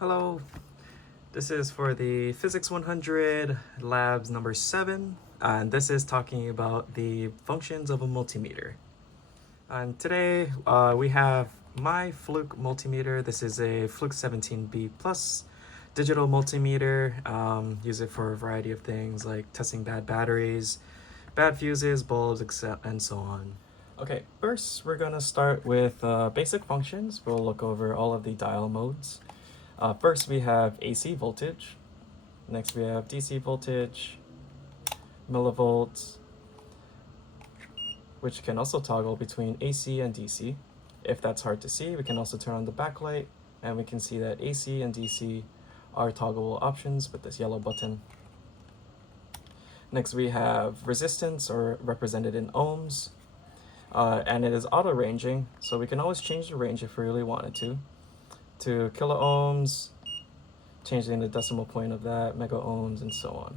Hello, this is for the Physics 100 Labs number 7, and this is talking about the functions of a multimeter. And today we have my Fluke multimeter. This is a Fluke 17B Plus digital multimeter. Use it for a variety of things like testing bad batteries, bad fuses, bulbs, and so on. Okay, first we're gonna start with basic functions. We'll look over all of the dial modes. First we have AC voltage, next we have DC voltage, millivolts, which can also toggle between AC and DC. If that's hard to see, we can also turn on the backlight and we can see that AC and DC are toggleable options with this yellow button. Next we have resistance, or represented in ohms, and it is auto ranging, so we can always change the range if we really wanted to kilo ohms, changing the decimal point of that, mega ohms, and so on.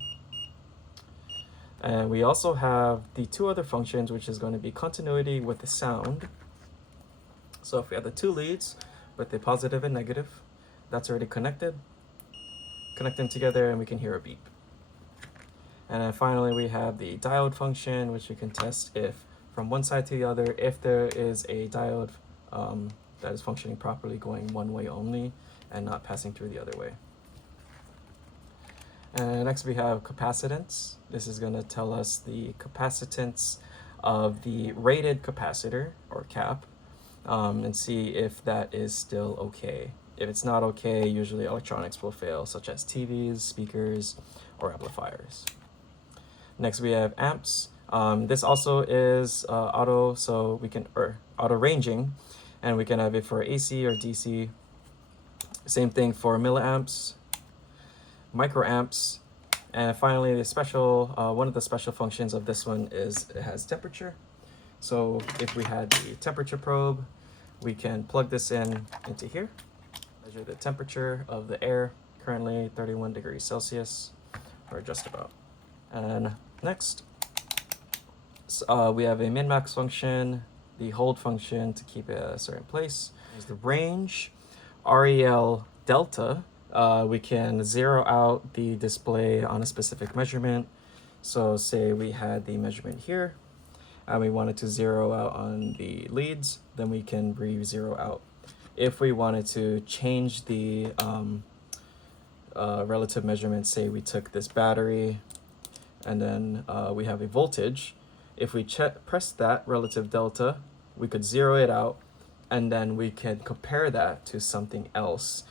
And we also have the two other functions, which is going to be continuity with the sound. So if we have the two leads with the positive and negative, that's already connected. Connect them together and we can hear a beep. And then finally we have the diode function, which we can test if from one side to the other, if there is a diode that is functioning properly, going one way only and not passing through the other way. And next we have capacitance. This is going to tell us the capacitance of the rated capacitor, or cap, and see if that is still okay. If it's not okay, usually electronics will fail, such as TVs, speakers, or amplifiers. Next we have amps. This also is auto, so we can, or auto ranging, and we can have it for AC or DC. Same thing for milliamps, microamps, and finally the special, one of the special functions of this one is it has temperature. So if we had the temperature probe, we can plug this into here, measure the temperature of the air, currently 31 degrees Celsius, or just about. And next, we have a min-max function, the hold function to keep it at a certain place. There's the range, REL delta. We can zero out the display on a specific measurement. So say we had the measurement here and we wanted to zero out on the leads, then we can re-zero out. If we wanted to change the relative measurement, say we took this battery and then we have a voltage, if we press that relative delta, we could zero it out and then we can compare that to something else.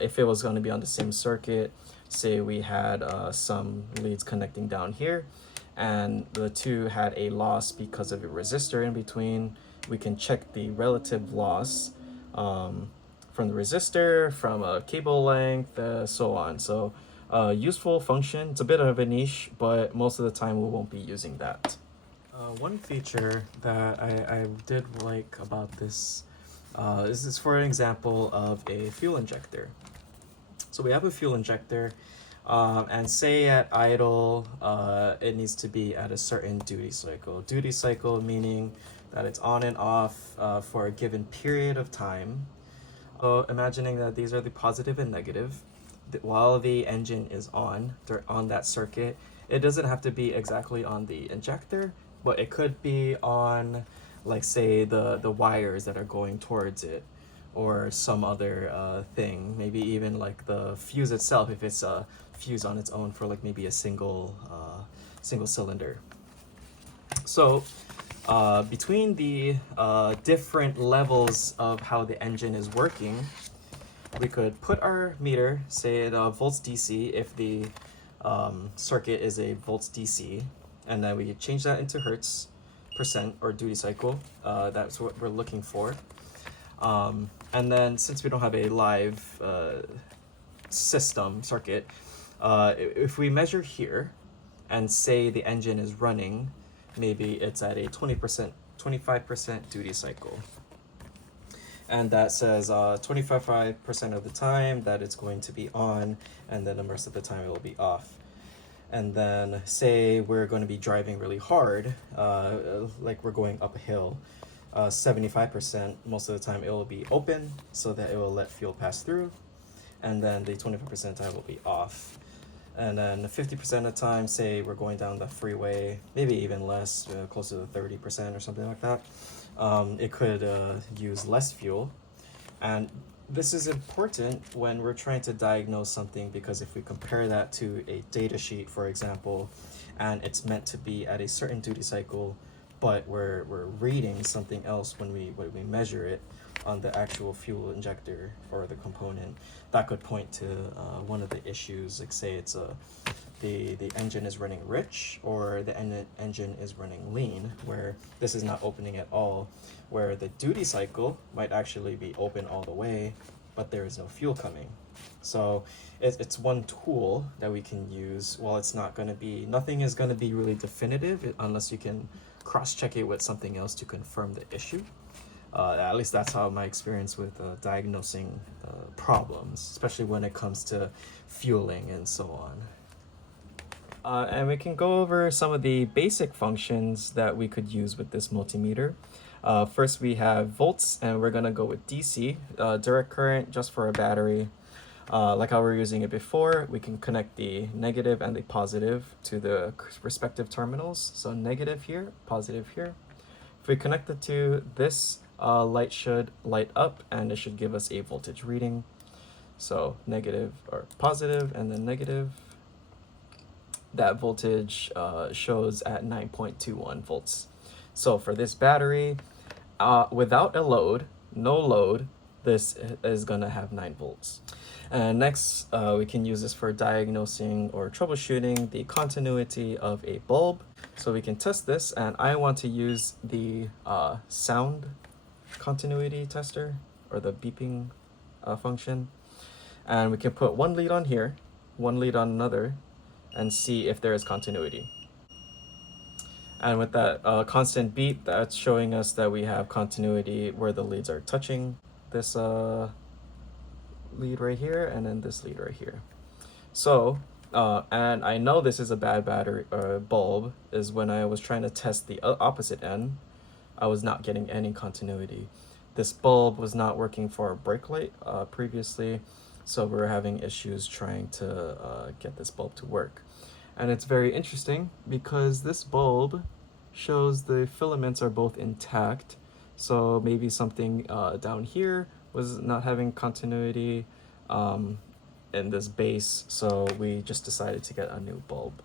If it was going to be on the same circuit, say we had some leads connecting down here and the two had a loss because of a resistor in between, we can check the relative loss from the resistor, from a cable length, so on. So useful function. It's a bit of a niche, but most of the time we won't be using that. One feature that I did like about this is for an example of a fuel injector. So we have a fuel injector, and say at idle, it needs to be at a certain duty cycle. Duty cycle meaning that it's on and off for a given period of time. So imagining that these are the positive and negative, while the engine is on, they're on that circuit. It doesn't have to be exactly on the injector, but it could be on, like, say the wires that are going towards it, or some other thing, maybe even like the fuse itself, if it's a fuse on its own for like maybe a single cylinder. So between the different levels of how the engine is working, we could put our meter, say at volts DC, if the circuit is a volts DC, and then we change that into hertz percent, or duty cycle. That's what we're looking for. And then since we don't have a live circuit, if we measure here and say the engine is running, maybe it's at a 20%, 25% duty cycle. And that says 25% of the time that it's going to be on, and then the rest of the time it will be off. And then say we're going to be driving really hard, like we're going up a hill, 75%, most of the time it will be open so that it will let fuel pass through. and then the 25% of the time will be off. And then 50% of the time, say we're going down the freeway, maybe even less, closer to 30% or something like that, it could use less fuel. And this is important when we're trying to diagnose something, because if we compare that to a data sheet, for example, and it's meant to be at a certain duty cycle, but we're reading something else when we measure it on the actual fuel injector or the component, that could point to one of the issues. Like say it's the engine is running rich, or the engine is running lean, where this is not opening at all, where the duty cycle might actually be open all the way, but there is no fuel coming. So it's one tool that we can use. While it's not going to be, nothing is going to be really definitive unless you can cross-check it with something else to confirm the issue. At least that's how my experience with diagnosing problems, especially when it comes to fueling and so on. And we can go over some of the basic functions that we could use with this multimeter. First we have volts, and we're gonna go with DC, direct current, just for a battery. Like how we were using it before, we can connect the negative and the positive to the respective terminals. So negative here, positive here. If we connect the two, this light should light up, and it should give us a voltage reading. So negative or positive and then negative. That voltage shows at 9.21 volts. So for this battery, without a load, no load, this is gonna have 9 volts. And next, we can use this for diagnosing or troubleshooting the continuity of a bulb. So we can test this, and I want to use the sound continuity tester, or the beeping function. And we can put one lead on here, one lead on another, and see if there is continuity. And with that constant beep, that's showing us that we have continuity where the leads are touching this lead right here, and then this lead right here. So, and I know this is a bad battery bulb, is when I was trying to test the opposite end, I was not getting any continuity. This bulb was not working for a brake light previously, so we were having issues trying to get this bulb to work. And it's very interesting because this bulb shows the filaments are both intact, so maybe something down here was not having continuity in this base, so we just decided to get a new bulb.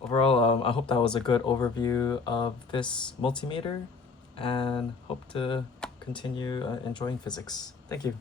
Overall, I hope that was a good overview of this multimeter, and hope to continue enjoying physics. Thank you.